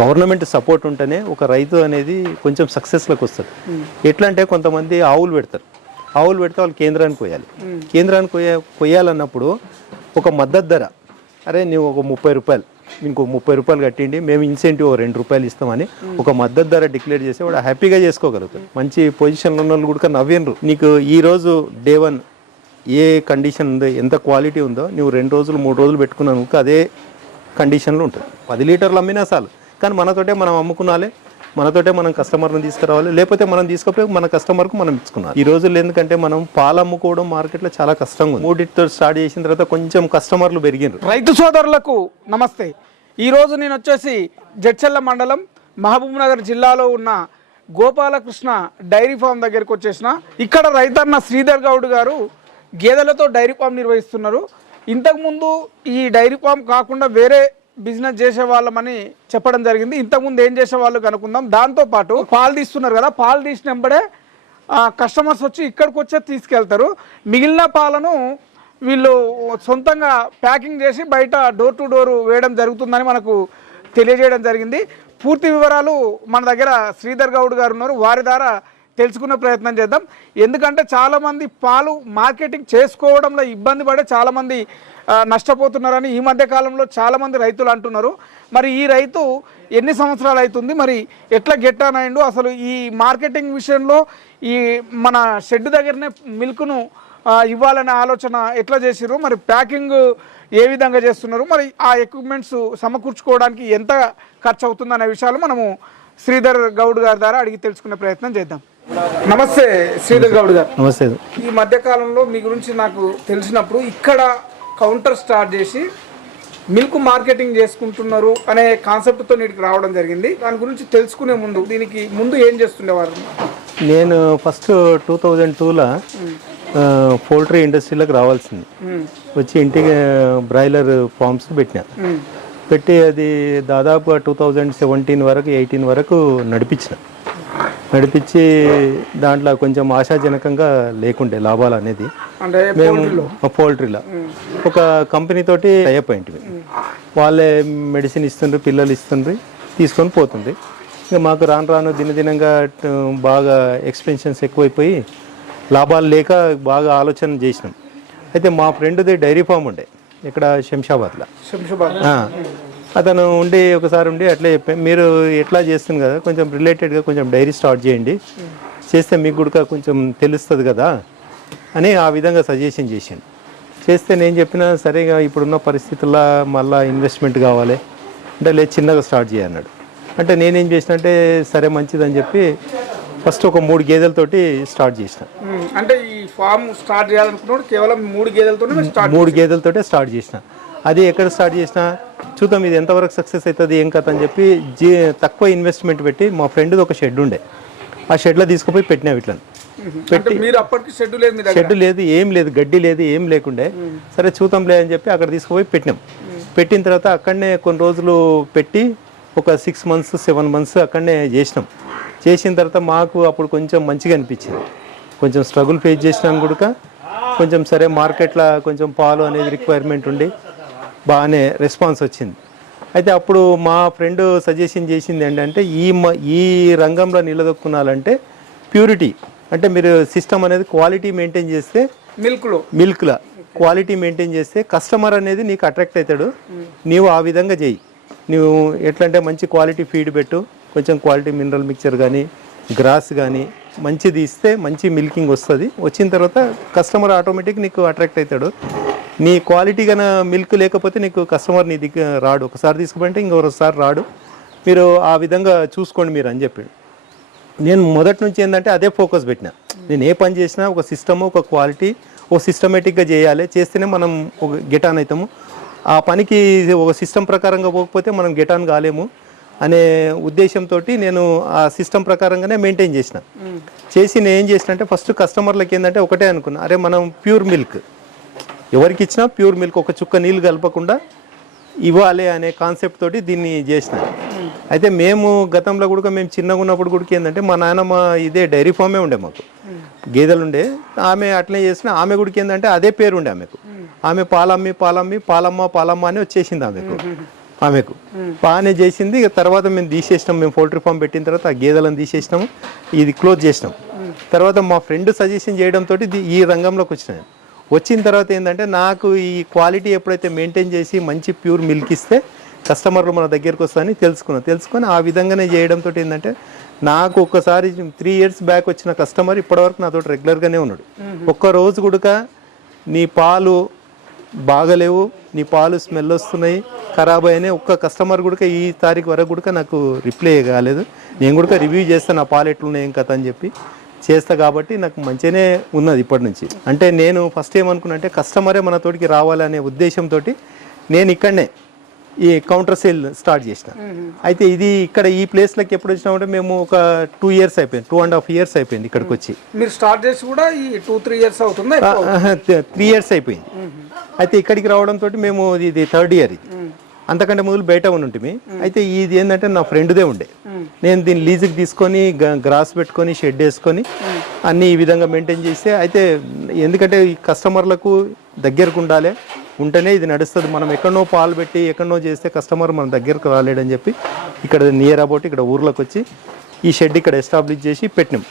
Government support ఉంటేనే ఒక రైతు అనేది కొంచెం సక్సెస్లోకి వస్తాడు. ఎట్లా అంటే కొంతమంది ఆవులు పెడతారు. ఆవులు పెడితే వాళ్ళు కేంద్రానికి కొయ్యాలి కేంద్రానికి కొయ్య కొయ్యాలన్నప్పుడు ఒక మద్దతు ధర. అరే నువ్వు ఒక ముప్పై రూపాయలు ఇంకో ముప్పై రూపాయలు కట్టిండి మేము ఇన్సెంటివ్ రెండు రూపాయలు ఇస్తామని ఒక మద్దతు ధర డిక్లేర్ చేసి వాడు హ్యాపీగా చేసుకోగలుగుతాడు. మంచి పొజిషన్లో ఉన్న వాళ్ళు కూడా నవ్విండ్రు నీకు ఈ రోజు డే వన్ ఏ కండిషన్ ఉందో ఎంత క్వాలిటీ ఉందో నువ్వు రెండు రోజులు మూడు రోజులు పెట్టుకున్నాను అదే కండిషన్లో ఉంటుంది పది లీటర్లు అమ్మినా చాలు. కానీ మనతోటే మనం అమ్ముకున్నాలే మనతోటే మనం కస్టమర్ని తీసుకురావాలి లేకపోతే మనం తీసుకోపోయి మన కస్టమర్కు మనం ఇచ్చుకున్నాం ఈ రోజుల్లో ఎందుకంటే మనం పాలు అమ్ముకోవడం మార్కెట్లో చాలా కష్టంగా ఉంది. మూడితో స్టార్ట్ చేసిన తర్వాత కొంచెం కస్టమర్లు పెరిగినారు రైతు సోదరులకు నమస్తే. ఈరోజు నేను వచ్చేసి జడ్చల్ల మండలం మహబూబ్ నగర్ జిల్లాలో ఉన్న గోపాలకృష్ణ డైరీ ఫామ్ దగ్గరికి వచ్చేసిన. ఇక్కడ రైతన్న శ్రీధర్ గౌడ్ గారు గేదెలతో డైరీ ఫామ్ నిర్వహిస్తున్నారు. ఇంతకుముందు ఈ డైరీ ఫామ్ కాకుండా వేరే బిజినెస్ చేసే వాళ్ళమని చెప్పడం జరిగింది. ఇంతకుముందు ఏం చేసే వాళ్ళు కనుక్కుందాం. దాంతో పాటు పాలు తీస్తున్నారు కదా పాలు తీసినప్పుడే కస్టమర్స్ వచ్చి ఇక్కడికి వచ్చే తీసుకెళ్తారు. మిగిలిన పాలను వీళ్ళు సొంతంగా ప్యాకింగ్ చేసి బయట డోర్ టు డోర్ వేయడం జరుగుతుందని మనకు తెలియజేయడం జరిగింది. పూర్తి వివరాలు మన దగ్గర శ్రీధర్ గౌడ్ గారు ఉన్నారు. వారి ద్వారా తెలుసుకునే ప్రయత్నం చేద్దాం. ఎందుకంటే చాలామంది పాలు మార్కెటింగ్ చేసుకోవడంలో ఇబ్బంది పడే చాలామంది నష్టపోతున్నారని ఈ మధ్య కాలంలో చాలామంది రైతులు అంటున్నారు. మరి ఈ రైతు ఎన్ని సంవత్సరాలు అవుతుంది? మరి ఎట్లా గెట్ ఆన్ అయిండు? అసలు ఈ మార్కెటింగ్ విషయంలో ఈ మన షెడ్ దగ్గరనే మిల్క్ను ఇవ్వాలనే ఆలోచన ఎట్లా చేసిర్రు? మరి ప్యాకింగ్ ఏ విధంగా చేస్తున్నారు? మరి ఆ ఎక్విప్మెంట్స్ సమకూర్చుకోవడానికి ఎంత ఖర్చు అవుతుంది అనే విషయాలు మనము శ్రీధర్ గౌడ్ గారి ద్వారా అడిగి తెలుసుకునే ప్రయత్నం చేద్దాం. నమస్తే శ్రీధర్ గౌడ్ గారు. నమస్తే. ఈ మధ్య కాలంలో మీ గురించి నాకు తెలిసినప్పుడు ఇక్కడ కౌంటర్ స్టార్ట్ చేసి మిల్క్ మార్కెటింగ్ చేసుకుంటున్నారు అనే కాన్సెప్ట్తో నీటికి రావడం జరిగింది. దాని గురించి తెలుసుకునే ముందు దీనికి ముందు ఏం చేస్తుండేవారు? నేను ఫస్ట్ టూ థౌజండ్ టూలో పోల్ట్రీ ఇండస్ట్రీలోకి రావాల్సింది. వచ్చి ఇంటికి బ్రాయిలర్ ఫార్మ్స్ పెట్టినా. పెట్టి అది దాదాపు టూ థౌజండ్ సెవెంటీన్ వరకు ఎయిటీన్ వరకు నడిపించిన. నడిపించి దాంట్లో కొంచెం ఆశాజనకంగా లేకుండే లాభాలు అనేది. మేము పౌల్ట్రీలో ఒక కంపెనీ తోటి అయిపోయింటివి వాళ్ళే మెడిసిన్ ఇస్తుండ్రు పిల్లలు ఇస్తుండ్రు తీసుకొని పోతుంది. ఇంకా మాకు రాను రాను దినదినంగా బాగా ఎక్స్పెన్షన్స్ ఎక్కువైపోయి లాభాలు లేక బాగా ఆలోచన చేసినాం. అయితే మా ఫ్రెండ్ది డైరీ ఫామ్ ఉండే ఇక్కడ శంషాబాద్లో. శంషాబాద్ అతను ఉండి ఒకసారి ఉండి అట్లే చెప్పాను. మీరు ఎట్లా చేస్తుంది కదా కొంచెం రిలేటెడ్గా కొంచెం డైరీ స్టార్ట్ చేయండి. చేస్తే మీకు కూడా కొంచెం తెలుస్తుంది కదా అని ఆ విధంగా సజెషన్ చేశాను. చేస్తే నేను చెప్పిన సరేగా ఇప్పుడున్న పరిస్థితుల్లో మళ్ళీ ఇన్వెస్ట్మెంట్ కావాలి. అంటే లేదు చిన్నగా స్టార్ట్ చేయన్నాడు అంటే నేనేం చేసిన అంటే సరే మంచిదని చెప్పి ఫస్ట్ ఒక మూడు గేదెలతోటి స్టార్ట్ చేసిన. అంటే ఈ ఫామ్ స్టార్ట్ చేయాలనుకున్నాడు కేవలం మూడు స్టార్ట్ మూడు గేదెలతోటే స్టార్ట్ చేసిన. అది ఎక్కడ స్టార్ట్ చేసిన చూద్దాం ఇది ఎంతవరకు సక్సెస్ అవుతుంది ఏం కథ అని చెప్పి జీ తక్కువ ఇన్వెస్ట్మెంట్ పెట్టి మా ఫ్రెండ్ది ఒక షెడ్ ఉండే. ఆ షెడ్లో తీసుకుపోయి పెట్టినా వీటిని. మీరు అప్పటికి లేదు దగ్గర? షెడ్ లేదు ఏం లేదు గడ్డి లేదు ఏం లేకుండే. సరే చూద్దాంలే అని చెప్పి అక్కడ తీసుకుపోయి పెట్టినాం. పెట్టిన తర్వాత అక్కడనే కొన్ని రోజులు పెట్టి ఒక సిక్స్ మంత్స్ సెవెన్ మంత్స్ అక్కడనే చేసినాం. చేసిన తర్వాత మాకు అప్పుడు కొంచెం మంచిగా అనిపించింది. కొంచెం స్ట్రగుల్ ఫేస్ చేసినాం కూడా కొంచెం సరే మార్కెట్లో కొంచెం పాలు అనేది రిక్వైర్మెంట్ ఉండి బాగానే రెస్పాన్స్ వచ్చింది. అయితే అప్పుడు మా ఫ్రెండ్ సజెషన్ చేసింది ఏంటంటే ఈ ఈ రంగంలో నిలదొక్కునాలంటే ప్యూరిటీ అంటే మీరు సిస్టమ్ అనేది క్వాలిటీ మెయింటైన్ చేస్తే మిల్క్లో మిల్క్లో క్వాలిటీ మెయింటైన్ చేస్తే కస్టమర్ అనేది నీకు అట్రాక్ట్ అవుతాడు. నీవు ఆ విధంగా చేయి. నువ్వు ఎట్లా అంటే మంచి క్వాలిటీ ఫీడ్ పెట్టు. కొంచెం క్వాలిటీ మినరల్ మిక్చర్ కానీ గ్రాస్ కానీ మంచిది ఇస్తే మంచి మిల్కింగ్ వస్తుంది. వచ్చిన తర్వాత కస్టమర్ ఆటోమేటిక్ నీకు అట్రాక్ట్ అవుతాడు నీ క్వాలిటీ కన మిల్క్ లేకపోతే నీకు కస్టమర్ నీ దిగ్గ రాడు. ఒకసారి తీసుకుపోయింటే ఇంకొకసారి రాడు. మీరు ఆ విధంగా చూసుకోండి మీరు అని చెప్పాడు. నేను మొదటి నుంచి ఏంటంటే అదే ఫోకస్ పెట్టిన. నేను ఏ పని చేసినా ఒక సిస్టమ్ ఒక క్వాలిటీ ఒక సిస్టమేటిక్గా చేయాలి. చేస్తేనే మనం ఒక గెటాన్ అవుతాము. ఆ పనికి ఒక సిస్టమ్ ప్రకారంగా పోకపోతే మనం గెటాన్ కాలేము. అనే ఉద్దేశంతో నేను ఆ సిస్టమ్ ప్రకారంగానే మెయింటైన్ చేసిన. చేసి నేను ఏం చేసిన అంటే ఫస్ట్ కస్టమర్లకి ఏంటంటే ఒకటే అనుకున్నా. అరే మనం ప్యూర్ మిల్క్. ఎవరికి ఇచ్చినా ప్యూర్ మిల్క్ ఒక చుక్క నీళ్ళు కలపకుండా ఇవ్వాలి అనే కాన్సెప్ట్ తోటి దీన్ని చేసిన. అయితే మేము గతంలో కూడా మేము చిన్నగా ఉన్నప్పుడు కూడా ఏంటంటే మా నాన్నమ్మ ఇదే డైరీ ఫామే ఉండే మాకు. గేదెలు ఉండే. ఆమె అట్లే చేసిన. ఆమె గుడికి ఏంటంటే అదే పేరు ఉండే ఆమెకు. ఆమె పాలమ్మి పాలమ్మి పాలమ్మ పాలమ్మ అని వచ్చేసింది ఆమెకు. ఆమెకు. బాగానే చేసింది. ఇక తర్వాత మేము తీసేసినాం. మేము పౌల్ట్రీ ఫామ్ పెట్టిన తర్వాత ఆ గేదెలను తీసేసినాము. ఇది క్లోజ్ చేసినాం. తర్వాత మా ఫ్రెండ్ సజెషన్ చేయడంతో ఈ రంగంలోకి వచ్చిన నేను. వచ్చిన తర్వాత ఏంటంటే నాకు ఈ క్వాలిటీ ఎప్పుడైతే మెయింటైన్ చేసి మంచి ప్యూర్ మిల్క్ ఇస్తే కస్టమర్లు మన దగ్గరికి వస్తారని తెలుసుకున్నాను తెలుసుకొని ఆ విధంగానే చేయడంతో ఏంటంటే నాకు ఒక్కసారి త్రీ ఇయర్స్ బ్యాక్ వచ్చిన కస్టమర్ ఇప్పటివరకు నాతో రెగ్యులర్గానే ఉన్నాడు. ఒక్క రోజు కూడా నీ పాలు బాగలేవు. నీ పాలు స్మెల్ వస్తున్నాయి ఖరాబ్ అయినాయి ఒక్క కస్టమర్ కూడా ఈ తారీఖు వరకు కూడా నాకు రిప్లై కాలేదు. నేను కూడా రివ్యూ చేస్తాను నా పాలు ఎట్లున్నాయి ఏం కథ అని చెప్పి చేస్తా కాబట్టి నాకు మంచిగానే ఉన్నది ఇప్పటి నుంచి. అంటే నేను ఫస్ట్ ఏమనుకున్నా అంటే కస్టమరే మన తోటికి రావాలనే ఉద్దేశంతో నేను ఇక్కడనే ఈ కౌంటర్ సేల్ స్టార్ట్ చేసిన. అయితే ఇది ఇక్కడ ఈ ప్లేస్లోకి ఎప్పుడు వచ్చినామంటే మేము ఒక టూ ఇయర్స్ అయిపోయింది టూ అండ్ హాఫ్ ఇయర్స్ అయిపోయింది ఇక్కడికి వచ్చి. మీరు స్టార్ట్ చేసి కూడా ఈ టూ త్రీ ఇయర్స్ అవుతుందా త్రీ ఇయర్స్ అయిపోయింది. అయితే ఇక్కడికి రావడంతో మేము ఇది థర్డ్ ఇయర్ ఇది. అంతకంటే మొదలు బయట ఉంటుంటిమి అయితే ఇది ఏంటంటే నా ఫ్రెండ్దే ఉండే. నేను దీన్ని లీజుకి తీసుకొని గ్రాస్ పెట్టుకొని షెడ్ వేసుకొని అన్ని ఈ విధంగా మెయింటైన్ చేస్తే అయితే ఎందుకంటే ఈ కస్టమర్లకు దగ్గరకు ఉండాలి. ఉంటేనే ఇది నడుస్తుంది. మనం ఎక్కడనో పాలు పెట్టి ఎక్కడనో చేస్తే కస్టమర్ మన దగ్గరకు రాలేడని చెప్పి ఇక్కడ నియర్ అబౌట్ ఇక్కడ ఊర్లోకి వచ్చి ఈ షెడ్ ఇక్కడ ఎస్టాబ్లిష్ చేసి పెట్టినాం.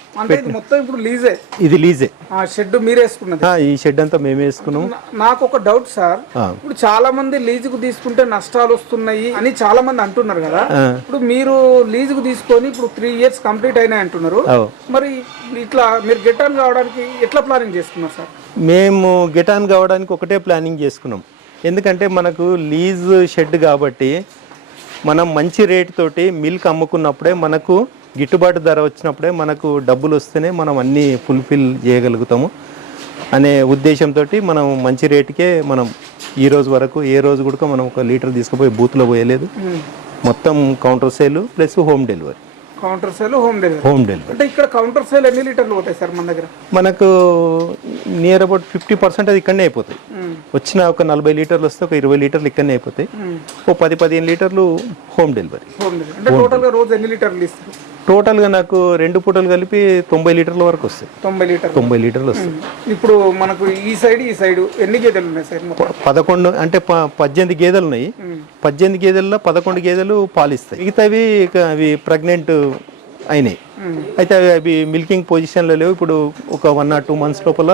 మొత్తం ఇప్పుడు లీజే ఇది లీజే ఆ షెడ్ మీరు వేసుకున్నది. ఈ షెడ్ అంతా మేము వేసుకున్నాం. నాకు ఒక డౌట్ సార్. ఇప్పుడు చాలా మంది లీజుకు తీసుకుంటే నష్టాలు వస్తున్నాయి అని చాలా మంది అంటున్నారు కదా. ఇప్పుడు మీరు లీజుకు తీసుకొని ఇప్పుడు త్రీ ఇయర్స్ కంప్లీట్ అయినాయి అంటున్నారు. మరి ఇట్లా మీరు గెట్ ఆన్ కావడానికి ఎట్లా ప్లానింగ్ చేసుకున్నారు సార్ మేము గెటాన్ కావడానికి ఒకటే ప్లానింగ్ చేసుకున్నాం. ఎందుకంటే మనకు లీజ్ షెడ్ కాబట్టి మనం మంచి రేట్ తోటి మిల్క్ అమ్ముకున్నప్పుడే మనకు గిట్టుబాటు ధర వచ్చినప్పుడే మనకు డబ్బులు వస్తేనే మనం అన్నీ ఫుల్ఫిల్ చేయగలుగుతాము అనే ఉద్దేశంతో మనం మంచి రేటుకే మనం ఈ రోజు వరకు ఏ రోజు కూడా మనం ఒక లీటర్ తీసుకుపోయి బూత్లో పోయలేదు. మొత్తం counter sale plus home delivery counter sale home delivery home delivery అంటే ఇక్కడ కౌంటర్ సేల్ ఎన్ని లీటర్లు పోతాయి సార్ మన దగ్గర? మనకు నియర్ అబౌట్ ఫిఫ్టీ పర్సెంట్ అది ఇక్కడనే అయిపోతాయి. వచ్చిన ఒక నలభై లీటర్లు వస్తే ఒక ఇరవై లీటర్లు ఇక్కడనే అయిపోతాయి. ఓ పది పదిహేను లీటర్లు హోమ్ డెలివరీ హోమ్ డెలివరీ అంటే టోటల్గా రోజు ఎన్ని లీటర్లు ఇస్తారు? టోటల్గా నాకు రెండు పూటలు కలిపి తొంభై లీటర్ల వరకు వస్తాయి. తొంభై లీటర్లు. తొంభై లీటర్లు వస్తాయి. ఇప్పుడు మనకు ఈ సైడ్ ఈ సైడ్ ఎన్ని గేదెలు ఉన్నాయి సార్ పదకొండు అంటే పద్దెనిమిది గేదెలు ఉన్నాయి. పద్దెనిమిది గేదెల్లో పదకొండు గేదెలు పాలిస్తాయి. మిగతావి ఇక అవి ప్రెగ్నెంట్ అయినాయి. అయితే అవి అవి మిల్కింగ్ పొజిషన్లో లేవు. ఇప్పుడు ఒక వన్ ఆర్ టూ మంత్స్ లోపల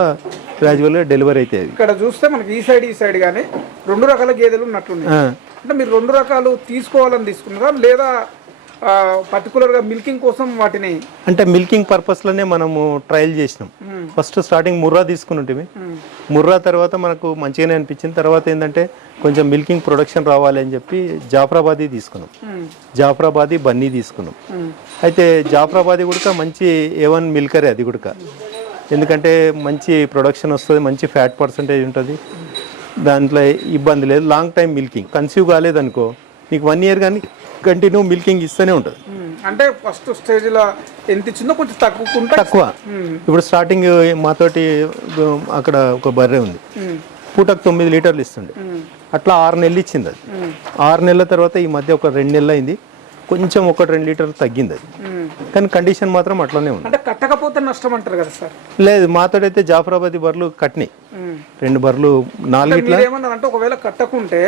గ్రాడ్యువల్గా డెలివరీ అవి. ఇక్కడ చూస్తే మనకి ఈ సైడ్ ఈ సైడ్ గానే రెండు రకాల గేదెలు ఉన్నట్లున్నాయి. ఆ. అంటే మీరు రెండు రకాలు తీసుకోవాలని తీసుకున్నారా? లేదా పర్టికులర్గా మిల్కింగ్ కోసం వాటిని అంటే మిల్కింగ్ పర్పస్లోనే మనము ట్రయల్ చేసినాం. ఫస్ట్ స్టార్టింగ్ ముర్రా తీసుకుని ఉంటుంది ముర్రా తర్వాత మనకు మంచిగానే అనిపించింది. తర్వాత ఏంటంటే కొంచెం మిల్కింగ్ ప్రొడక్షన్ రావాలి అని చెప్పి జాఫరాబాదీ తీసుకున్నాం. జాఫరాబాదీ బన్నీ తీసుకున్నాం. అయితే జాఫరాబాదీ కూడా మంచి ఏవన్ మిల్కరే అది కూడా ఎందుకంటే మంచి ప్రొడక్షన్ వస్తుంది మంచి ఫ్యాట్ పర్సంటేజ్ ఉంటుంది. దాంట్లో ఇబ్బంది లేదు. లాంగ్ టైం మిల్కింగ్ కన్సీవ్ కాలేదనుకో నీకు వన్ ఇయర్ కానీ కంటిన్యూ మిల్కింగ్ ఇస్తూనే ఉంటుంది. అంటే ఫస్ట్ స్టేజ్లో ఎంత ఇచ్చిందో కొంచెం తక్కువకుంటే తక్కువ. ఇప్పుడు స్టార్టింగ్ మాతోటి అక్కడ ఒక బర్రె ఉంది. పూటకు తొమ్మిది లీటర్లు ఇస్తుండే. అట్లా ఆరు నెలలు ఇచ్చింది అది. ఆరు నెలల తర్వాత ఈ మధ్య ఒక రెండు నెలలు అయింది. కొంచెం ఒకటి రెండు లీటర్లు తగ్గింది అది. కానీ కండిషన్ మాత్రం అట్లనే ఉంది. అంటే కట్టకపోతే నష్టం అంటారు కదా సార్. లేదు మాతోడైతే జాఫరాబాదీ బర్రెలు కట్టినాయి. రెండు బర్రెలు నాలుగు అంటే ఒకవేళ కట్టకుంటే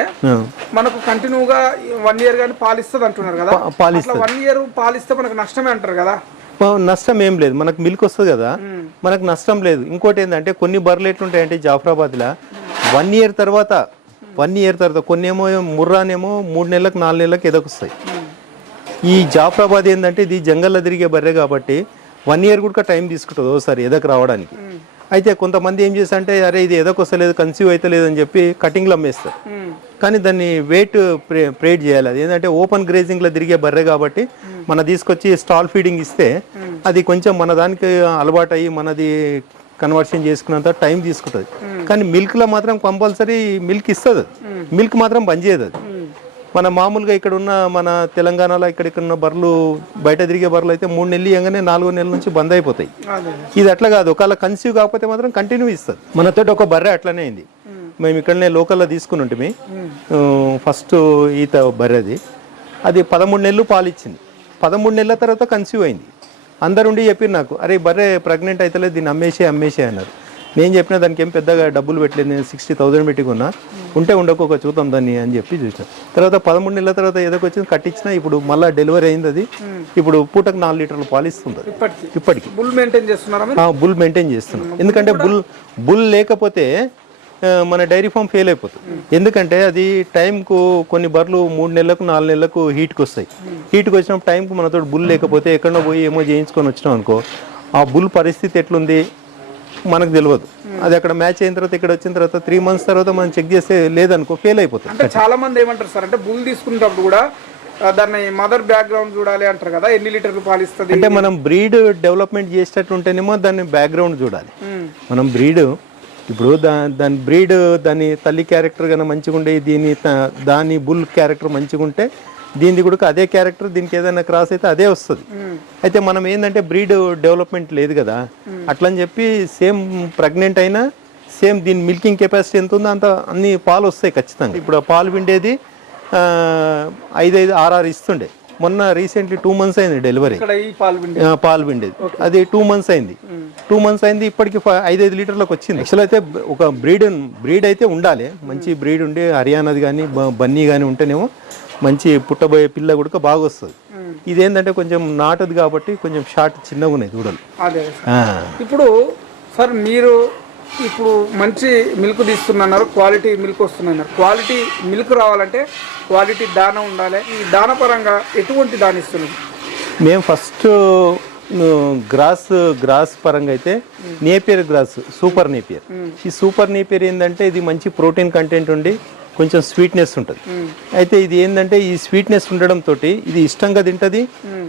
మనకు కంటిన్యూగా వన్ ఇయర్ కానీ పాలిస్తుంది అంటున్నారు కదా. పాలిస్తుంది. వన్ ఇయర్ పాలిస్తే మనకు నష్టమే అంటారు కదా. నష్టం ఏం లేదు. మనకు మిల్క్ వస్తుంది కదా. మనకు నష్టం లేదు. ఇంకోటి ఏంటంటే కొన్ని బర్రెలు ఎట్లుంటాయంటే జాఫరాబాద్లో వన్ ఇయర్ తర్వాత వన్ ఇయర్ తర్వాత కొన్ని ఏమో ముర్రానేమో మూడు నెలలకు నాలుగు నెలలకు ఎదకొస్తాయి. ఈ జాఫరాబాద్ ఏంటంటే ఇది జంగల్లో తిరిగే బర్రె కాబట్టి వన్ ఇయర్ కూడా టైం తీసుకుంటుంది ఒకసారి ఎదకు రావడానికి. అయితే కొంతమంది ఏం చేస్తారంటే అరే ఇది ఎదకొస్తలేదు కన్సీవ్ అవుతలేదు లేదని చెప్పి కటింగ్లు అమ్మేస్తారు. కానీ దాన్ని వెయిట్ ప్రే చేయాలి. అది ఏంటంటే ఓపెన్ గ్రేజింగ్లో తిరిగే బర్రె కాబట్టి మన తీసుకొచ్చి స్టాల్ ఫీడింగ్ ఇస్తే అది కొంచెం మన దానికి అలవాటు అయ్యి మనది కన్వర్షన్ చేసుకున్నంత టైం తీసుకుంటుంది. కానీ మిల్క్లో మాత్రం కంపల్సరీ మిల్క్ ఇస్తుంది. మిల్క్ మాత్రం బంద్ చేయదు అది. మన మామూలుగా ఇక్కడ ఉన్న మన తెలంగాణలో ఇక్కడ ఇక్కడ ఉన్న బర్రెలు బయట తిరిగే బర్రెలు అయితే మూడు నెలలు ఇవ్వగానే నాలుగో నెలల నుంచి బంద్ అయిపోతాయి. అదే. ఇది అట్లా కాదు. ఒకవేళ కన్సీవ్ కాకపోతే మాత్రం కంటిన్యూ ఇస్తుంది. మనతో ఒక బర్రె అట్లనే అయింది. మేము. ఇక్కడనే లోకల్లో తీసుకుని ఉంటుంది ఫస్ట్ ఈత బర్రెది. అది పదమూడు నెలలు పాలు ఇచ్చింది. పదమూడు నెలల తర్వాత కన్సీవ్ అయింది. అందరుండి చెప్పారు నాకు అరే బర్రె ప్రెగ్నెంట్ అవుతలేదు దీన్ని అమ్మేసే అమ్మేసే అన్నారు. నేను చెప్పిన దానికి ఏం పెద్దగా డబ్బులు పెట్టలేదు నేను సిక్స్టీ థౌసండ్ పెట్టి కొన్నా ఉంటే ఉండకొక చూద్దాం దాన్ని అని చెప్పి చూసాను తర్వాత పదమూడు నెలల తర్వాత ఏదో వచ్చింది కట్టించిన ఇప్పుడు మళ్ళీ డెలివరీ అయింది అది ఇప్పుడు పూటకు నాలుగు లీటర్లు పాలు ఇస్తుంది. అది. ఇప్పటికి. బుల్ మెయింటైన్ చేస్తున్నారా బుల్ మెయింటైన్ చేస్తున్నాం. ఎందుకంటే బుల్ బుల్ లేకపోతే మన డైరీ ఫామ్ ఫెయిల్ అయిపోతుంది. ఎందుకంటే అది టైంకు కొన్ని బర్రెలు మూడు నెలలకు నాలుగు నెలలకు హీట్కి వస్తాయి. హీట్కి వచ్చినప్పుడు టైంకు మనతో బుల్ లేకపోతే ఎక్కడో పోయి ఏమో చేయించుకొని వచ్చినాం అనుకో ఆ బుల్ పరిస్థితి ఎట్లుంది? మనకు తెలియదు. అది అక్కడ మ్యాచ్ అయిన తర్వాత ఇక్కడ వచ్చిన తర్వాత త్రీ మంత్స్ తర్వాత మనం చెక్ చేస్తే లేదనుకో ఫెయిల్ అయిపోతుంది. అంటే చాలా మంది ఏమంటారు సార్ అంటే బుల్ తీసుకునేటప్పుడు కూడా దాన్ని మదర్ బ్యాక్గ్రౌండ్ చూడాలి అంటారు కదా ఎన్ని లీటర్లు పాలిస్తుంది? అంటే మనం బ్రీడ్ డెవలప్మెంట్ చేసేటట్టు ఉంటేనేమో దాన్ని బ్యాక్గ్రౌండ్ చూడాలి. మనం బ్రీడ్ ఇప్పుడు దా దాని బ్రీడ్ దాని తల్లి క్యారెక్టర్ కన్నా మంచిగా ఉండే దీని దాని బుల్ క్యారెక్టర్ మంచిగా ఉంటే దీనిది కూడా అదే క్యారెక్టర్ దీనికి ఏదైనా క్రాస్ అయితే అదే వస్తుంది. అయితే మనం ఏంటంటే బ్రీడ్ డెవలప్మెంట్ లేదు కదా. అట్లని చెప్పి సేమ్ ప్రెగ్నెంట్ అయినా సేమ్ దీని మిల్కింగ్ కెపాసిటీ ఎంత ఉందో అంత అన్ని పాలు వస్తాయి ఖచ్చితంగా. ఇప్పుడు ఆ పాలు పిండేది ఆ, ఐదైదు ఆరారు ఇస్తుండే. మొన్న రీసెంట్లీ టూ మంత్స్ అయింది డెలివరీ. పాలు పిండేది. అది టూ మంత్స్ అయింది. టూ మంత్స్ అయింది ఇప్పటికి ఫ- ఐదైదు లీటర్లకు వచ్చింది. యాక్చువల్ అయితే ఒక బ్రీడ్ బ్రీడ్ అయితే ఉండాలి. మంచి బ్రీడ్ ఉండి హర్యానాది కానీ బన్నీ కానీ ఉంటేనేమో మంచి పుట్టబోయే పిల్ల కూడా బాగా వస్తుంది ఇదేంటంటే కొంచెం నాటది కాబట్టి కొంచెం షార్ట్ చిన్నగా ఉన్నాయి దూడలు. ఇప్పుడు సార్ మీరు ఇప్పుడు మంచి మిల్క్ తీస్తున్నారు క్వాలిటీ మిల్క్ వస్తున్నారు క్వాలిటీ మిల్క్ రావాలంటే క్వాలిటీ దాన ఉండాలి. ఈ దాన పరంగా ఎటువంటి దాని ఇస్తున్నారు? మేము ఫస్ట్ గ్రాస్ గ్రాస్ పరంగా అయితే నేపియర్ గ్రాస్ సూపర్ నేపియర్. ఈ సూపర్ నేపియర్ ఏంటంటే ఇది మంచి ప్రోటీన్ కంటెంట్ ఉండి కొంచెం స్వీట్నెస్ ఉంటుంది. అయితే ఇది ఏంటంటే ఈ స్వీట్నెస్ ఉండడం తోటి ఇది ఇష్టంగా తింటుంది.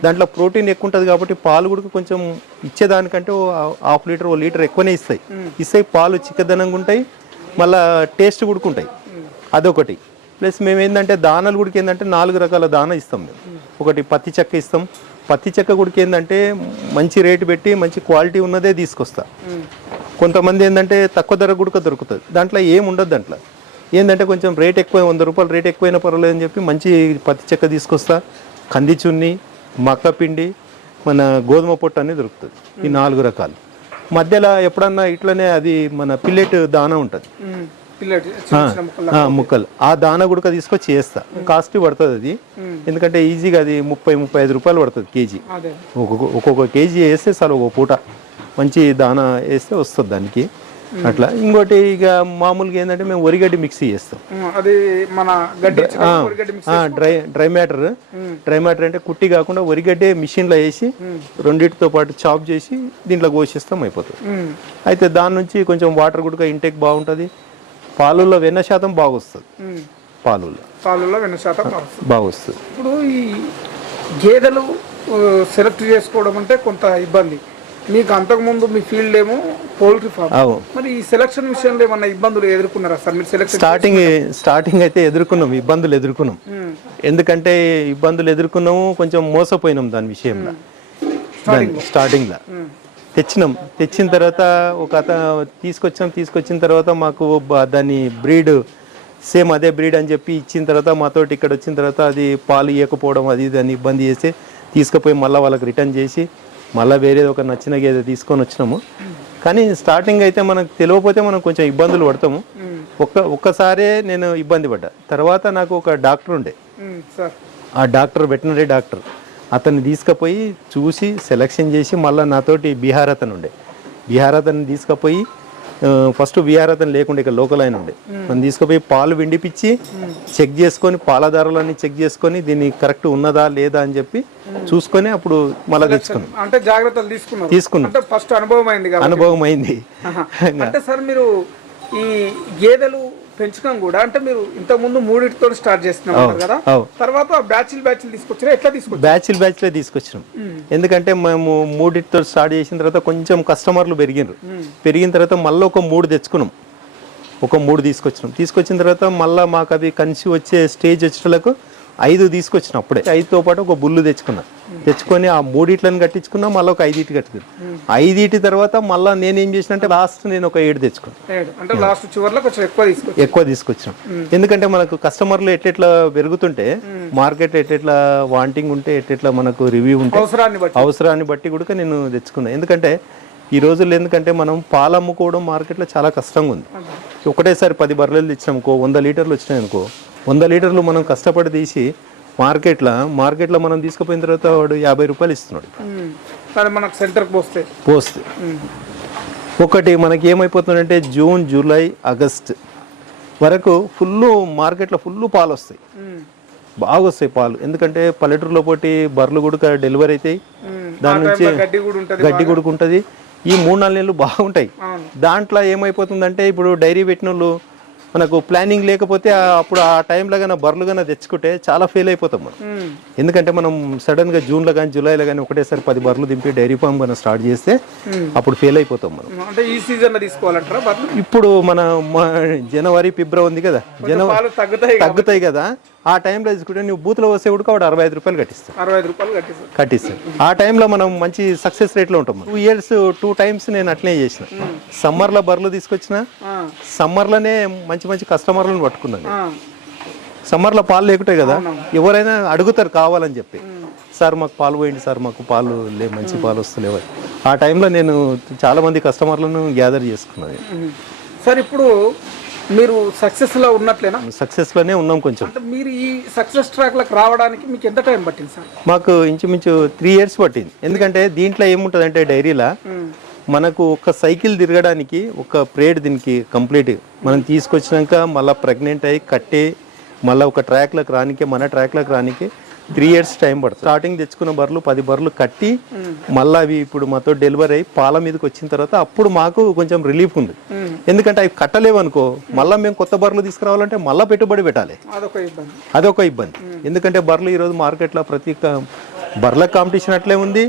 దాంట్లో ప్రోటీన్ ఎక్కువ ఉంటుంది కాబట్టి పాలు కూడా కొంచెం ఇచ్చేదానికంటే ఓ హాఫ్ లీటర్ ఓ లీటర్ ఎక్కువనే ఇస్తాయి. ఇస్తాయి పాలు చిక్కదనంగా ఉంటాయి మళ్ళా టేస్ట్ కూడా ఉంటాయి. అదొకటి. ప్లస్ మేము ఏంటంటే దానాలు కూడా ఏంటంటే నాలుగు రకాల దాన ఇస్తాం మేము. ఒకటి పత్తి చెక్క ఇస్తాం. పత్తి చెక్క కూడా ఏంటంటే మంచి రేటు పెట్టి మంచి క్వాలిటీ ఉన్నదే తీసుకొస్తా. కొంతమంది ఏంటంటే తక్కువ ధర కూడా దొరుకుతుంది. దాంట్లో ఏం ఉండదు దాంట్లో. ఏంటంటే కొంచెం రేట్ ఎక్కువ వంద రూపాయలు రేట్ ఎక్కువైనా పర్వాలేదు అని చెప్పి మంచి పత్తి చెక్క తీసుకొస్తా. కంది చున్ని మక్క పిండి మన గోధుమ పొట్టు అనేది దొరుకుతుంది ఈ నాలుగు రకాలు. మధ్యలో ఎప్పుడన్నా ఇట్లనే అది మన పిల్లెట్ దాన ఉంటుంది. ముక్కలు. ఆ, దాన గుడక తీసుకొచ్చి చేస్తా. కాస్ట్ పడుతుంది అది. ఎందుకంటే ఈజీగా అది ముప్పై ముప్పై ఐదు రూపాయలు పడుతుంది కేజీ. ఒక్కొక్క ఒక్కొక్క కేజీ వేస్తే చాలు ఒక పూట. మంచి దాన వేస్తే వస్తుంది దానికి. అట్లా. ఇంకోటి ఇక మామూలుగా ఏంటంటే మేము వరిగడ్డి మిక్సీ చేస్తాం. అది మన dry dry matter. Dry matter అంటే కుట్టి కాకుండా వరిగడ్డే మిషన్లో వేసి రెండింటితో పాటు చాప్ చేసి దీంట్లో కోసిస్తాం అయిపోతుంది. అయితే దాని నుంచి కొంచెం వాటర్ కూడా ఇంటేక్ బాగుంటుంది. పాలుల్లో వెన్న శాతం బాగా వస్తుంది ఉమ్. పాలుల్లో పాలలో వెన్న శాతం మారుస్తుంది. బాగా వస్తుంది ఇప్పుడు ఈ గేదెలు సెలెక్ట్ చేసుకోవడం అంటే కొంత ఇబ్బంది. మీకు అంతకుముందు మీ ఫీల్డ్ ఏమో పౌల్ట్రీ ఫార్మ్ అవు మరి ఈ సెలక్షన్ విషయంలో ఏమన్నా ఇబ్బందులు ఎదుర్కొన్నారా సార్? మీరు సెలెక్షన్ స్టార్టింగ్ స్టార్టింగ్ అయితే ఎదుర్కొన్నాం ఇబ్బందులు ఎదుర్కొన్నాం. ఎందుకంటే ఇబ్బందులు ఎదుర్కొన్నాము కొంచెం మోసపోయినాం దాని విషయంలో. స్టార్టింగ్లో తెచ్చినాం. తెచ్చిన తర్వాత ఒక అత తీసుకొచ్చాం తీసుకొచ్చిన తర్వాత మాకు బ- దాని బ్రీడ్ సేమ్ అదే బ్రీడ్ అని చెప్పి ఇచ్చిన తర్వాత మాతోటి ఇక్కడ వచ్చిన తర్వాత అది పాలు ఇవ్వకపోవడం అది దాన్ని ఇబ్బంది చేసి తీసుకుపోయి మళ్ళీ వాళ్ళకి రిటర్న్ చేసి మళ్ళీ వేరేది ఒక నచ్చిన గేదె తీసుకొని వచ్చినాము. కానీ స్టార్టింగ్ అయితే మనకు తెలియకపోతే మనం కొంచెం ఇబ్బందులు పడతాము. ఒక్క ఒక్కసారే నేను ఇబ్బంది పడ్డా. తర్వాత నాకు ఒక డాక్టర్ ఉండే. ఆ డాక్టర్ వెటనరీ డాక్టర్. అతన్ని తీసుకుపోయి చూసి సెలెక్షన్ చేసి మళ్ళీ నాతోటి బీహార్ అతను ఉండే బీహార్ అతన్ని తీసుకుపోయి ఫస్ట్ అతను లేకుండే ఇక్కడ లోకల్ ఆయన ఉండే. మనం తీసుకుపోయి పాలు విండిపించి చెక్ చేసుకొని పాలధారలన్నీ చెక్ చేసుకొని దీన్ని కరెక్ట్ ఉన్నదా లేదా అని చెప్పి చూసుకొని అప్పుడు మళ్ళీ తెచ్చుకున్నాం. అంటే జాగ్రత్తలు తీసుకున్నాం. అంటే ఫస్ట్ అనుభవం అయింది అనుభవం అయింది. అంటే సార్ మీరు ఈ గేదెలు పెంచడం కూడా. అంటే మీరు ఇంతకు ముందు మూడింటితో స్టార్ట్ చేస్తున్నారు కదా. తర్వాత బ్యాచ్లు బ్యాచ్లు తీసుకొచ్చారా? ఎట్లా తీసుకొచ్చారు? బ్యాచ్లు బ్యాచ్లే తీసుకొచ్చినాం. ఎందుకంటే మేము మూడింటితో స్టార్ట్ చేసిన తర్వాత కొంచెం కస్టమర్లు పెరిగినారు పెరిగిన తర్వాత మళ్ళీ ఒక మూడు తెచ్చుకున్నాం. ఒక మూడు తీసుకొచ్చినాం. తీసుకొచ్చిన తర్వాత మళ్ళీ మాకు అవి కలిసి వచ్చే స్టేజ్ వచ్చేటలకు ఐదు తీసుకొచ్చిన అప్పుడే ఐదుతో పాటు ఒక బుల్లు తెచ్చుకున్నా. తెచ్చుకొని ఆ మూడిట్లను కట్టించుకున్నా మళ్ళీ ఒక ఐదింటి కట్టుకున్నా. ఐదింటి తర్వాత మళ్ళీ నేను ఏం చేసిన అంటే లాస్ట్ నేను ఒక ఏడు తెచ్చుకున్నాను ఎక్కువ తీసుకొచ్చారు. ఎక్కువ తీసుకొచ్చాం ఎందుకంటే మనకు కస్టమర్లు ఎట్లెట్లా పెరుగుతుంటే మార్కెట్ ఎట్లెట్లా వాంటింగ్ ఉంటే ఎట్లెట్లా మనకు రివ్యూ ఉంటే అవసరాన్ని బట్టి. కూడా నేను తెచ్చుకున్నా. ఎందుకంటే ఈ రోజుల్లో ఎందుకంటే మనం పాలు అమ్ముకోవడం మార్కెట్లో చాలా కష్టంగా ఉంది. ఒకటేసారి పది బర్రెలు తెచ్చినామనుకో వంద లీటర్లు వచ్చినాయి అనుకో వంద లీటర్లు మనం కష్టపడి తీసి మార్కెట్లో మార్కెట్లో మనం తీసుకుపోయిన తర్వాత వాడు యాభై రూపాయలు ఇస్తున్నాడు. మనకు సెంటర్కి పోస్తే. పోస్ట్ ఒకటి మనకి ఏమైపోతుందంటే జూన్ జూలై ఆగస్ట్ వరకు ఫుల్ మార్కెట్లో ఫుల్ పాలు వస్తాయి. బాగా వస్తాయి పాలు. ఎందుకంటే పల్లెటూరులో పోటీ బర్రెలు కూడా డెలివరీ అవుతాయి. దాని నుంచి గడ్డి కూడా ఉంటుంది గడ్డి గుడుకుంటుంది ఈ మూడు నాలుగు నెలలు బాగుంటాయి. దాంట్లో ఏమైపోతుందంటే ఇప్పుడు డైరీ పెట్టిన వాళ్ళు మనకు ప్లానింగ్ లేకపోతే అప్పుడు ఆ టైంలో కానీ బర్రెలు కానీ తెచ్చుకుంటే చాలా ఫెయిల్ అయిపోతాం మనం. ఉమ్. ఎందుకంటే మనం సడన్గా జూన్లో కానీ జూలైలో కానీ ఒకటేసారి పది బర్రెలు దింపి డైరీ ఫామ్ కానీ స్టార్ట్ చేస్తే అప్పుడు ఫెయిల్ అయిపోతాం మనం. అంటే ఈ సీజన్లో తీసుకోవాలంటారా ఇప్పుడు మన జనవరి ఫిబ్రవరి ఉంది కదా. జనవరి తగ్గుతాయి కదా. ఆ టైంలో తీసుకుంటే నువ్వు బూత్లో వస్తే కూడా వాడు అరవై ఐదు రూపాయలు కట్టిస్తావు. అరవై ఐదు రూపాయలు కట్టేసారు కట్టిస్తాడు ఆ టైంలో మనం మంచి సక్సెస్ రేట్లో ఉంటాం టూ ఇయర్స్ టూ టైమ్స్ నేను అట్లనే చేసిన. సమ్మర్లో బర్రెలు తీసుకొచ్చిన. సమ్మర్లోనే మంచి మంచి కస్టమర్లను పట్టుకున్నాను. సమ్మర్లో పాలు లేకుంటాయి కదా ఎవరైనా అడుగుతారు కావాలని చెప్పి. సార్ మాకు పాలు పోయండి సార్ మాకు పాలు లే మంచి పాలు వస్తలేవు. ఆ టైంలో నేను చాలా మంది కస్టమర్లను గ్యాదర్ చేసుకున్నాను. సార్ ఇప్పుడు మీరు సక్సెస్లో ఉన్నట్లేనా? సక్సెస్లోనే ఉన్నాం కొంచెం. అంటే మీరు ఈ సక్సెస్ ట్రాక్లకు రావడానికి మీకు ఎంత టైం పట్టింది సార్? మాకు ఇంచుమించు త్రీ ఇయర్స్ పట్టింది. ఎందుకంటే దీంట్లో ఏముంటుందంటే డైరీలా ఉమ్. మనకు ఒక సైకిల్ తిరగడానికి ఒక ప్రేడ్ దీనికి కంప్లీట్ మనం తీసుకొచ్చినాక మళ్ళీ ప్రెగ్నెంట్ అయ్యి కట్టి మళ్ళీ ఒక ట్రాక్లకు రానికే మన ట్రాక్లకు రానికే త్రీ ఇయర్స్ టైం పడుతుంది. స్టార్టింగ్ తెచ్చుకున్న బర్రెలు పది బర్రెలు కట్టి మళ్ళీ అవి ఇప్పుడు మాతో డెలివరీ అయ్యి పాల మీదకి వచ్చిన తర్వాత అప్పుడు మాకు కొంచెం రిలీఫ్ ఉంది. ఎందుకంటే అవి కట్టలేవు అనుకో మళ్ళీ మేము కొత్త బర్రెలు తీసుకురావాలంటే మళ్ళీ పెట్టుబడి పెట్టాలి. అదొక ఇబ్బంది. ఎందుకంటే బర్రెలు ఈరోజు మార్కెట్లో ప్రతి బర్రెల కాంపిటీషన్ అట్లే ఉంది.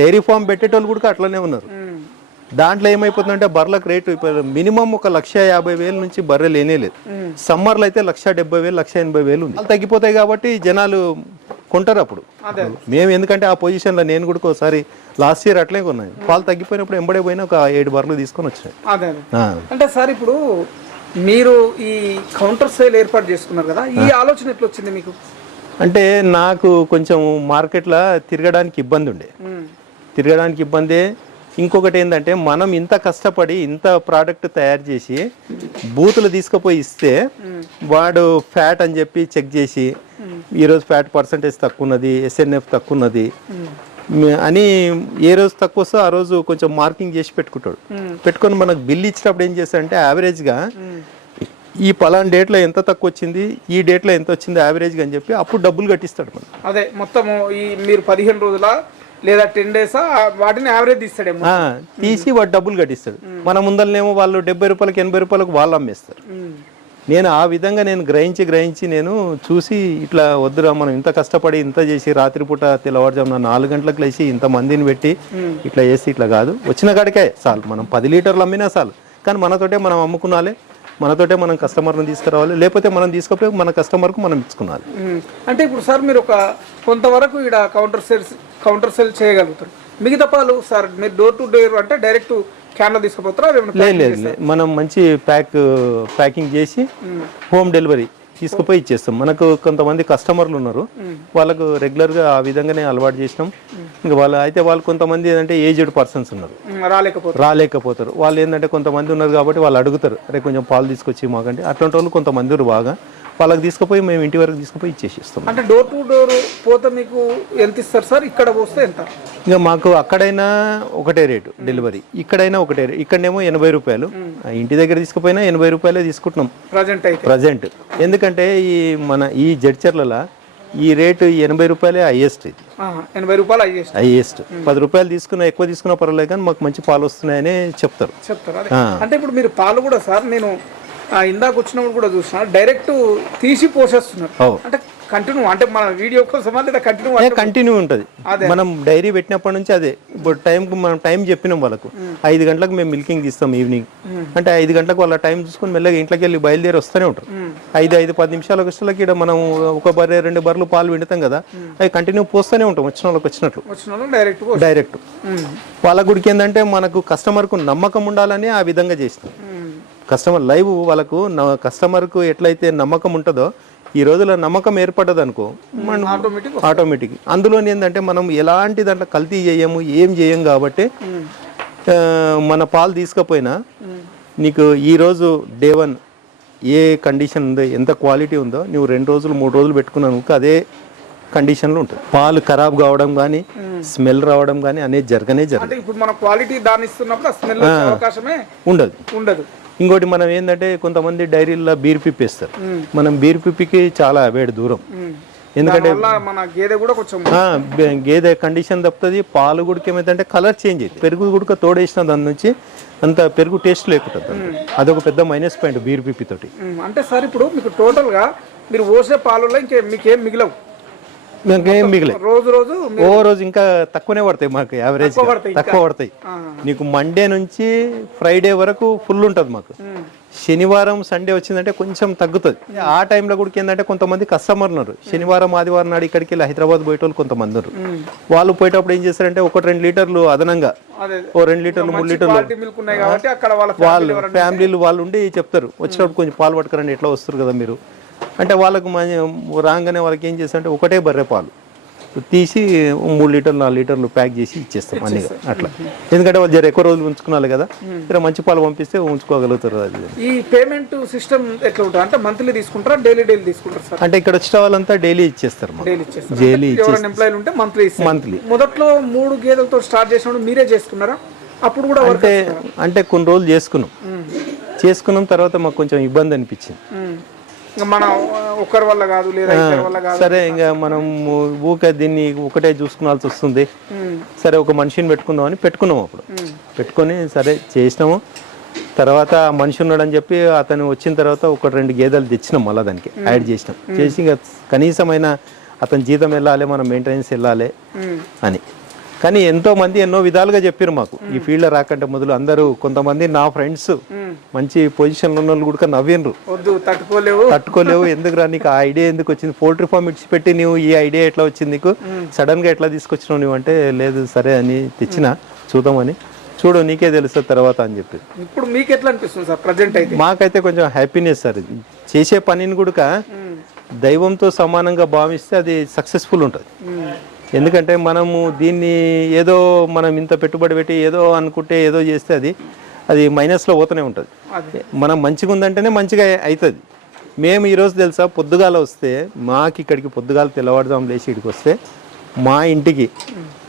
డైరీ ఫామ్ పెట్టేటోళ్ళు కూడా అట్లనే ఉన్నారు. దాంట్లో ఏమైపోతుందంటే బర్రెలకు రేటు మినిమం ఒక లక్ష యాభై వేల నుంచి బర్రె లేనే లేదు. సమ్మర్లో అయితే లక్ష డెబ్బై వేలు లక్ష ఎనభై వేలు ఉంది. తగ్గిపోతాయి కాబట్టి జనాలు కొంటారు అప్పుడు. మేము ఎందుకంటే ఆ పొజిషన్లో నేను కూడా ఒకసారి లాస్ట్ ఇయర్ అట్లే కొన్నాను పాలు తగ్గిపోయినప్పుడు ఎంబడే పోయినా ఒక ఏడు బర్రెలు తీసుకొని వచ్చాయి. అంటే సార్ ఇప్పుడు మీరు ఈ కౌంటర్ సేల్ ఏర్పాటు చేసుకున్నారు కదా ఈ ఆలోచన ఎట్లా వచ్చింది మీకు? అంటే నాకు కొంచెం మార్కెట్లో తిరగడానికి ఇబ్బంది ఉండే. తిరగడానికి ఇబ్బందే. ఇంకొకటి ఏంటంటే మనం ఇంత కష్టపడి ఇంత ప్రోడక్ట్ తయారు చేసి బూతులు తీసుకుపోయి ఇస్తే వాడు ఫ్యాట్ అని చెప్పి చెక్ చేసి ఈరోజు ఫ్యాట్ పర్సంటేజ్ తక్కువ ఉన్నది ఎస్ఎన్ఎఫ్ తక్కువ ఉన్నది అని ఏ రోజు తక్కువ వస్తే ఆ రోజు కొంచెం మార్కింగ్ చేసి పెట్టుకుంటాడు. పెట్టుకొని మనకు బిల్ ఇచ్చినప్పుడు ఏం చేస్తాడంటే యావరేజ్గా ఈ పలానా డేట్లో ఎంత తక్కువ వచ్చింది ఈ డేట్లో ఎంత వచ్చింది యావరేజ్గా అని చెప్పి అప్పుడు డబ్బులు కట్టిస్తాడు మనం అదే మొత్తము ఈ మీరు పదిహేను రోజుల లేదా టెన్ డేసా వాటిని యావరేజ్ తీస్తాడేమో తీసి వాడు డబ్బులు కట్టిస్తాడు. మన ముందరనేమో వాళ్ళు డెబ్బై రూపాయలకి ఎనభై రూపాయలకు వాళ్ళు అమ్మేస్తారు. నేను ఆ విధంగా నేను గ్రహించి గ్రహించి నేను చూసి ఇట్లా వద్దురా మనం ఇంత కష్టపడి ఇంత చేసి రాత్రిపూట తెల్లవారుజామున నాలుగు గంటలకు లేచి ఇంత మందిని పెట్టి ఇట్లా చేసి ఇట్లా కాదు. వచ్చిన కాడికే చాలు. మనం పది లీటర్లు అమ్మినా చాలు. కానీ మనతోటే మనం అమ్ముకునాలి మనతోటే మనం కస్టమర్ని తీసుకురావాలి. లేకపోతే మనం తీసుకుపోయి మన కస్టమర్కు మనం ఇచ్చుకోవాలి ఉమ్. అంటే ఇప్పుడు సార్ మీరు ఒక కొంతవరకు ఇక్కడ కౌంటర్ సేల్స్ కౌంటర్ సేల్ చేయగలుగుతారు. మిగతా పాలు సార్ మీరు డోర్ టు డోర్ అంటే డైరెక్ట్ క్యాన్లో తీసుకుపోతారా? లేదు. మనం మంచి ప్యాక్ ప్యాకింగ్ చేసి హోమ్ డెలివరీ తీసుకుపోయి ఇచ్చేస్తాం. మనకు కొంతమంది కస్టమర్లు ఉన్నారు. వాళ్ళకు రెగ్యులర్గా ఆ విధంగానే అలవాటు చేసినాం. ఇంకా వాళ్ళు అయితే వాళ్ళు కొంతమంది ఏంటంటే ఏజ్డ్ పర్సన్స్ ఉన్నారు. రాలేకపోతారు. రాలేకపోతారు. వాళ్ళు ఏంటంటే కొంతమంది ఉన్నారు కాబట్టి వాళ్ళు అడుగుతారు అరే కొంచెం పాలు తీసుకొచ్చి మాకంటే. అట్లాంటి వాళ్ళు కొంతమంది బాగా. వాళ్ళకి తీసుకుపోయి మేము ఇంటి వరకు తీసుకుపోయి ఇచ్చేసిస్తాం. అంటే డోర్ టు డోర్ పోతే మీకు ఎంత ఇస్తారు సార్? ఇక్కడ పోస్తే ఎంత? ఇంకా మాకు అక్కడైనా ఒకటే రేటు డెలివరీ. ఇక్కడైనా ఒకటే రేటు. ఇక్కడనేమో ఎనభై రూపాయలు. ఆ ఇంటి దగ్గర తీసుకుపోయినా ఎనభై రూపాయలే తీసుకుంటున్నాం. ప్రజెంట్ అయితే. ప్రజెంట్ ఎందుకంటే ఈ మన ఈ జడ్చర్లలో ఈ రేటు ఎనభై రూపాయలే హైయెస్ట్ ఇది. ఎనభై రూపాయలు అయ్యేసి హైయెస్ట్ పది రూపాయలు తీసుకున్నా ఎక్కువ తీసుకున్నా పర్వాలేదు కానీ మాకు మంచి పాలు వస్తున్నాయని చెప్తారు. చెప్తారా. అంటే ఇప్పుడు మీరు పాలు కూడా సార్ నేను ఇందాక వచ్చినప్పుడు కూడా చూసిన డైరెక్ట్ తీసి పోసేస్తున్నారు. అంటే కంటిన్యూ అంటే మన వీడియో కోసమా లేదా కంటిన్యూ కంటిన్యూ ఉంటుంది. మనం డైరీ పెట్టినప్పటి నుంచి అదే. ఇప్పుడు టైంకి మనం టైం చెప్పినాం వాళ్ళకు. ఐదు గంటలకు మేము మిల్కింగ్ తీస్తాం ఈవినింగ్ అంటే ఐదు గంటలకు వాళ్ళ టైం చూసుకొని మెల్లగా ఇంట్లోకి వెళ్ళి బయలుదేరి వస్తూనే ఉంటారు. ఐదు ఐదు పది నిమిషాలకు వచ్చేళ్ళకి ఇక్కడ మనం ఒక బర్రె రెండు బర్రెలు పాలు విండుతాం కదా. అవి కంటిన్యూ పోస్తూనే ఉంటాం. వచ్చిన వాళ్ళకి వచ్చినట్లు. డైరెక్ట్ డైరెక్ట్ వాళ్ళ గుడికి ఏంటంటే మనకు కస్టమర్కు నమ్మకం ఉండాలని ఆ విధంగా చేసినాం కస్టమర్ లైవ్ వాళ్ళకు న- కస్టమర్కు ఎట్లయితే నమ్మకం ఉంటుందో ఈ రోజులో నమ్మకం ఏర్పడ్డది అనుకో ఆటోమేటిక్ ఆటోమేటిక్ అందులో ఏంటంటే మనం ఎలాంటి దాంట్లో కల్తీ చేయము ఏం చేయం కాబట్టి మన పాలు తీసుకపోయినా నీకు ఈరోజు డే వన్ ఏ కండిషన్ ఉందో ఎంత క్వాలిటీ ఉందో నువ్వు రెండు రోజులు మూడు రోజులు పెట్టుకున్నాను అదే కండిషన్లో ఉంటుంది. పాలు ఖరాబ్ కావడం కానీ స్మెల్ రావడం కానీ అనేది జరగనే జరగదు. ఇప్పుడు మన క్వాలిటీ దాన్ని ఇస్తున్నప్పుడు స్మెల్ అవకాశమే ఉండదు. ఉండదు. ఇంకోటి మనం ఏంటంటే కొంతమంది డైరీల్లో బీర్ పిప్పేస్తారు మనం బీర్ పిప్పికి చాలా అవేడు దూరం. ఎందుకంటే మన గేదె కూడా కొంచెం ఆ, బె- గేదె కండిషన్ తప్పుతుంది పాలు గుడికి ఏమైందంటే కలర్ చేంజ్ అవుతుంది పెరుగు గుడక తోడేసిన దాని నుంచి అంత పెరుగు టేస్ట్ లేకుంటుంది. అదొక పెద్ద మైనస్ పాయింట్ బీర్ పిప్పి తోటి. ఉమ్, అంటే సార్ ఇప్పుడు మీకు టోటల్గా మీరు పోసే పాలలో ఇంకే మీకేం మిగిలవు. మనకేం మిగిలే. రోజు రోజు ఓ రోజు ఇంకా తక్కువనే పడతాయి మాకు యావరేజ్ తక్కువ పడతాయి. నీకు మండే నుంచి ఫ్రైడే వరకు ఫుల్ ఉంటుంది మాకు. శనివారం సండే వచ్చిందంటే కొంచెం తగ్గుతుంది. ఆ టైంలో కూడా ఏంటంటే కొంతమంది కస్టమర్ ఉన్నారు. శనివారం ఆదివారం నాడు ఇక్కడికి వెళ్ళి హైదరాబాద్ పోయేటోళ్ళు కొంతమంది ఉన్నారు. వాళ్ళు పోయేటప్పుడు ఏం చేస్తారంటే ఒకటి రెండు లీటర్లు అదనంగా. అదే ఓ రెండు లీటర్లు మూడు లీటర్లు. వాళ్ళ ఫ్యామిలీలు వాళ్ళు ఉండి చెప్తారు. వచ్చినప్పుడు కొంచెం పాలు పట్టుకురండి ఎట్లా వస్తారు కదా మీరు. అంటే వాళ్ళకు రాగానే వాళ్ళకి ఏం చేస్తారంటే ఒకటే బర్రె పాలు. తీసి మూడు లీటర్లు నాలుగు లీటర్లు ప్యాక్ చేసి ఇచ్చేస్తాం అన్ని అట్లా. ఎందుకంటే వాళ్ళు జర ఎక్కువ రోజులు ఉంచుకున్నారు కదా. జర మంచి పాలు పంపిస్తే ఉంచుకోగలుగుతారు అది. ఈ పేమెంట్ సిస్టమ్ ఎట్లా ఉంటుంది? అంటే మంత్లీ తీసుకుంటారా? డైలీ డైలీ తీసుకుంటారా అంటే ఇక్కడ వచ్చిన వాళ్ళంతా డైలీ ఇచ్చేస్తారు డైలీ ఎంప్లాయీలు ఉంటే మంత్లీ మంత్లీ. మొదట్లో మూడు గేదెలతో స్టార్ట్ చేసినప్పుడు మీరే చేసుకున్నారా? అప్పుడు కూడా అంటే అంటే కొన్ని రోజులు చేసుకున్నాం. చేసుకున్నాం తర్వాత మాకు కొంచెం ఇబ్బంది అనిపించింది. ఇంకా మన ఒకరి వల్ల కాదు లేదా ఇద్దరి వల్ల కాదు. సరే ఇంకా మనం ఊకే దీన్ని ఒకటే చూసుకోవాల్సి వస్తుంది. సరే ఒక మనిషిని పెట్టుకుందామని పెట్టుకున్నాం అప్పుడు. పెట్టుకొని సరే చేసినాము. తర్వాత మనిషి ఉన్నాడని చెప్పి అతను వచ్చిన తర్వాత ఒక రెండు గేదెలు తెచ్చినాం మళ్ళీ దానికి యాడ్ చేసినాం. చేసి ఇంకా కనీసమైన అతని జీతం వెళ్ళాలి మన మెయింటెనెన్స్ వెళ్ళాలి అని. కానీ ఎంతో మంది ఎన్నో విధాలుగా చెప్పారు మాకు. ఈ ఫీల్డ్ రాకంటే మొదలు అందరూ కొంతమంది నా ఫ్రెండ్స్. మంచి పొజిషన్లో ఉన్న వాళ్ళు కూడా నవ్విండ్రు. వద్దు తట్టుకోలేవు. తట్టుకోలేవు. ఎందుకురా నీకు ఆ ఐడియా ఎందుకు వచ్చింది? పోల్ట్రీ ఫామ్ ఇడిచిపెట్టి నువ్వు ఈ ఐడియా ఎట్లా వచ్చింది నీకు? సడన్గా ఎట్లా తీసుకొచ్చినావు నువ్వు అంటే లేదు సరే అని తెచ్చిన చూద్దామని. చూడు నీకే తెలుస్తుంది తర్వాత అని చెప్పి. ఇప్పుడు మీకు ఎట్లా అనిపిస్తుంది సార్ ప్రజెంట్ అయితే? మాకైతే కొంచెం హ్యాపీనెస్ సార్. చేసే పనిని కూడా దైవంతో సమానంగా భావిస్తే అది సక్సెస్ఫుల్ ఉంటుంది. ఎందుకంటే మనము దీన్ని ఏదో మనం ఇంత పెట్టుబడి పెట్టి ఏదో అనుకుంటే ఏదో చేస్తే అది అది మైనస్లో పోతూనే ఉంటుంది. మనం మంచిగా ఉందంటేనే మంచిగా అవుతుంది మేము ఈరోజు తెలుసా పొద్దుగాల వస్తే మాకు ఇక్కడికి పొద్దుగాల తెల్లవారుదాం లేచి ఇక్కడికి వస్తే మా ఇంటికి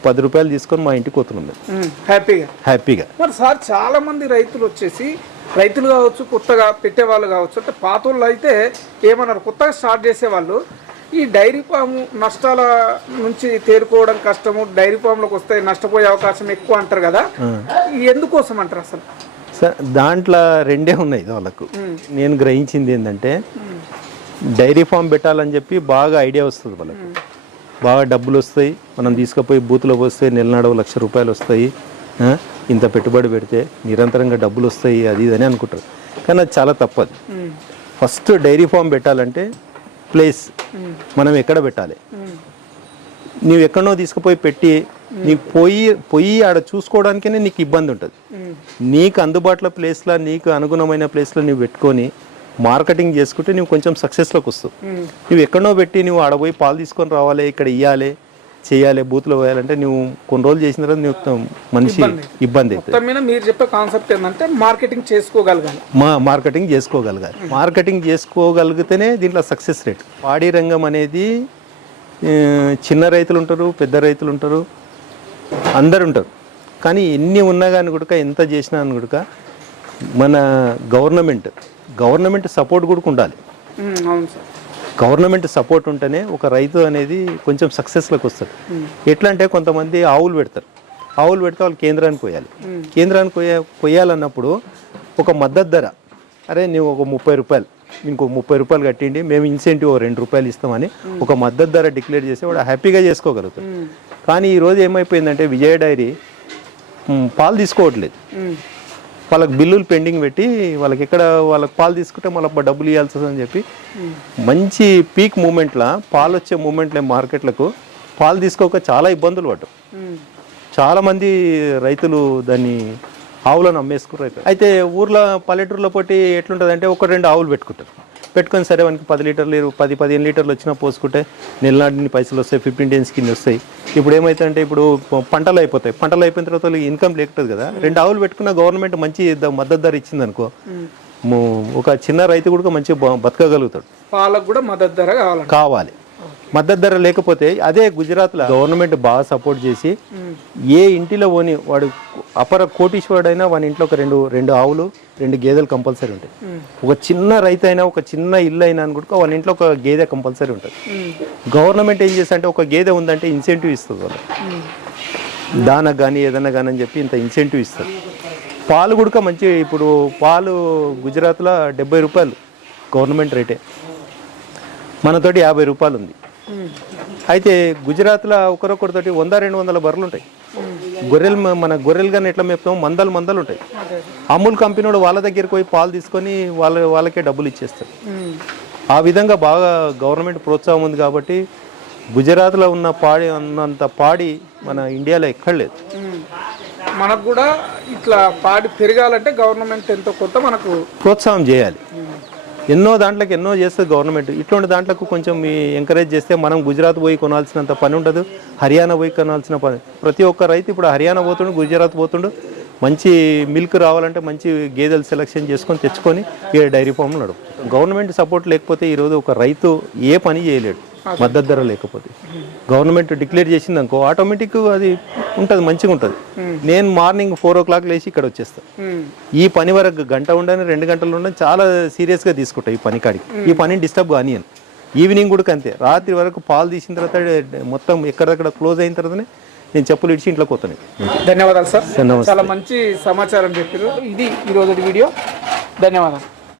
పది రూపాయలు తీసుకొని మా ఇంటికి పోతున్నాం మేము. హ్యాపీగా? హ్యాపీగా. మరి సార్ చాలా మంది రైతులు వచ్చేసి రైతులు కావచ్చు కొత్తగా పెట్టేవాళ్ళు కావచ్చు అంటే పాతోళ్ళు అయితే ఏమన్నారు కొత్తగా స్టార్ట్ చేసేవాళ్ళు ఈ డైరీ ఫామ్ నష్టాల నుంచి తేరుకోవడం కష్టము డైరీ ఫామ్లోకి వస్తే నష్టపోయే అవకాశం ఎక్కువ అంటారు కదా. ఎందుకోసం అంటారు అసలు? దాంట్లో రెండే ఉన్నాయి వాళ్ళకు. నేను గ్రహించింది ఏంటంటే డైరీ ఫామ్ పెట్టాలని చెప్పి బాగా ఐడియా వస్తుంది వాళ్ళకు. బాగా డబ్బులు వస్తాయి మనం తీసుకుపోయి బూత్లో పోస్తే నెల నడవ లక్ష రూపాయలు వస్తాయి ఇంత పెట్టుబడి పెడితే నిరంతరంగా డబ్బులు వస్తాయి అది ఇది అని అనుకుంటారు. కానీ అది చాలా తప్పదు. ఫస్ట్ డైరీ ఫామ్ పెట్టాలంటే ప్లేస్ మనం ఎక్కడ పెట్టాలి? నీవు ఎక్కడనో తీసుకుపోయి పెట్టి నీకు పోయి పోయి ఆడ చూసుకోవడానికనే నీకు ఇబ్బంది ఉంటుంది. నీకు అందుబాటులో ప్లేస్లో నీకు అనుగుణమైన ప్లేస్లో నువ్వు పెట్టుకొని మార్కెటింగ్ చేసుకుంటే నువ్వు కొంచెం సక్సెస్లోకి వస్తావు. నువ్వు ఎక్కడనో పెట్టి నువ్వు ఆడ పోయి పాలు తీసుకొని రావాలి ఇక్కడ ఇవ్వాలి చేయాలి బూత్లో పోయాలంటే నువ్వు కొన్ని రోజులు చేసిన తర్వాత నువ్వు మనిషి ఇబ్బంది. అవుతుంది. మీరు చెప్పే కాన్సెప్ట్ ఏంటంటే మార్కెటింగ్ చేసుకోగలగాలి. మా మార్కెటింగ్ చేసుకోగలగాలి. మార్కెటింగ్ చేసుకోగలిగితేనే దీంట్లో సక్సెస్ రేట్. పాడి రంగం అనేది చిన్న రైతులు ఉంటారు పెద్ద రైతులు ఉంటారు అందరు ఉంటారు. కానీ ఎన్ని ఉన్నా కానీ కూడా ఎంత చేసినా అని కూడా మన గవర్నమెంట్ గవర్నమెంట్ సపోర్ట్ కూడా ఉండాలి. అవును సార్. గవర్నమెంట్ సపోర్ట్ ఉంటేనే ఒక రైతు అనేది కొంచెం సక్సెస్లోకి వస్తాడు. ఎట్లా అంటే కొంతమంది ఆవులు పెడతారు. ఆవులు పెడితే వాళ్ళు కేంద్రానికి పోయాలి. కేంద్రానికి పోయా పోయాలన్నప్పుడు ఒక మద్దతు ధర. అరే నువ్వు ఒక ముప్పై రూపాయలు ఇంకో ముప్పై రూపాయలు కట్టిండి మేము ఇన్సెంటివ్ ఓ రెండు రూపాయలు ఇస్తామని ఒక మద్దతు ధర డిక్లేర్ చేస్తే వాడు హ్యాపీగా చేసుకోగలుగుతాడు. కానీ ఈరోజు ఏమైపోయిందంటే విజయ డైరీ పాలు తీసుకోవట్లేదు. వాళ్ళకి బిల్లులు పెండింగ్ పెట్టి వాళ్ళకి ఎక్కడ వాళ్ళకి పాలు తీసుకుంటే మళ్ళీ డబ్బులు ఇవ్వాల్సి చెప్పి మంచి పీక్ మూమెంట్లో పాలు వచ్చే మూమెంట్లో మార్కెట్లకు పాలు తీసుకోక చాలా ఇబ్బందులు పడ్డాం. చాలామంది రైతులు దాన్ని ఆవులను అమ్మేసుకున్నారు. అయితే ఊర్లో పల్లెటూరులో పోటీ ఎట్లుంటుంది అంటే ఒక రెండు ఆవులు పెట్టుకుంటారు. పెట్టుకొని సరే మనకి పది లీటర్లు పది పదిహేను లీటర్లు వచ్చినా పోసుకుంటే నెలనాడిని పైసలు వస్తాయి ఫిఫ్టీన్ డేస్ కింద వస్తాయి. ఇప్పుడు ఏమైతుందంటే ఇప్పుడు పంటలు అయిపోతాయి. పంటలు అయిపోయిన తర్వాత వాళ్ళకి ఇన్కమ్ లేకపోతుంది కదా. రెండు ఆవులు పెట్టుకున్న గవర్నమెంట్ మంచి మద్దతు ధర ఇచ్చింది అనుకో ఒక చిన్న రైతు కూడా మంచి బతకగలుగుతాడు. పాలకు కూడా మద్దతు ధర కావాలంట. కావాలి. మద్దతు ధర లేకపోతే అదే గుజరాత్లో గవర్నమెంట్ బాగా సపోర్ట్ చేసి ఏ ఇంటిలో పోని వాడు అపర కోటీశ్వరుడైనా వాని ఇంట్లో ఒక రెండు రెండు ఆవులు రెండు గేదెలు కంపల్సరీ ఉంటాయి. ఒక చిన్న రైతు అయినా ఒక చిన్న ఇల్లు అయినా అనుకుంటా వాళ్ళ ఇంట్లో ఒక గేదె కంపల్సరీ ఉంటుంది. గవర్నమెంట్ ఏం చేస్తా ఒక గేదె ఉందంటే ఇన్సెంటివ్ ఇస్తుంది వాళ్ళు దానకు కానీ ఏదన్నా కానీ అని చెప్పి ఇంత ఇన్సెంటివ్ ఇస్తారు. పాలు కూడా మంచి ఇప్పుడు పాలు గుజరాత్లో డెబ్బై రూపాయలు గవర్నమెంట్ రేటే. మనతోటి యాభై రూపాయలు ఉంది. అయితే గుజరాత్లో ఒకరొకరితోటి వంద రెండు వందల బర్రెలు ఉంటాయి. గొర్రెలు మన గొర్రెలు కానీ ఎట్లా మేపుతాం మందలు మందలు ఉంటాయి. అమూల్ కంపెనీ వాళ్ళ దగ్గరికి పోయి పాలు తీసుకొని వాళ్ళ వాళ్ళకే డబ్బులు ఇచ్చేస్తారు. ఆ విధంగా బాగా గవర్నమెంట్ ప్రోత్సాహం ఉంది కాబట్టి గుజరాత్లో ఉన్న పాడి ఉన్నంత పాడి మన ఇండియాలో ఎక్కడ లేదు. మనకు కూడా ఇట్లా పాడి పెరగాలంటే గవర్నమెంట్ ఎంతో కొంత మనకు ప్రోత్సాహం చేయాలి. ఎన్నో దాంట్లోకి ఎన్నో చేస్తుంది గవర్నమెంట్ ఇటువంటి దాంట్లకు కొంచెం మీ ఎంకరేజ్ చేస్తే మనం గుజరాత్ పోయి కొనాల్సినంత పని ఉండదు. హర్యానా పోయి కొనాల్సిన పని. ప్రతి ఒక్క రైతు ఇప్పుడు హర్యానా పోతుండు గుజరాత్ పోతుండు. మంచి మిల్క్ రావాలంటే మంచి గేదెలు సెలెక్షన్ చేసుకొని తెచ్చుకొని ఈ డైరీ ఫామ్లు నడుపు గవర్నమెంట్ సపోర్ట్ లేకపోతే ఈరోజు ఒక రైతు ఏ పని చేయలేడు. మద్దతు ధర లేకపోతే. గవర్నమెంట్ డిక్లేర్ చేసింది అనుకో ఆటోమేటిక్ అది ఉంటుంది మంచిగా ఉంటుంది. నేను మార్నింగ్ ఫోర్ ఓ క్లాక్ లేచి ఇక్కడ వచ్చేస్తాను. ఈ పని వరకు గంట ఉండని రెండు గంటలు ఉండని చాలా సీరియస్గా తీసుకుంటా ఈ పని కాడికి. ఈ పనిని డిస్టర్బ్ కానియను. ఈవినింగ్ కూడా అంతే. రాత్రి వరకు పాలు తీసిన తర్వాత మొత్తం ఎక్కడెక్కడ క్లోజ్ అయిన తర్వాతనే నేను చెప్పులు ఇడిచి ఇంట్లోకి పోతాను. ధన్యవాదాలు సార్. చాలా మంచి సమాచారం చెప్పారు. ఇది ఈరోజు వీడియో. ధన్యవాదాలు.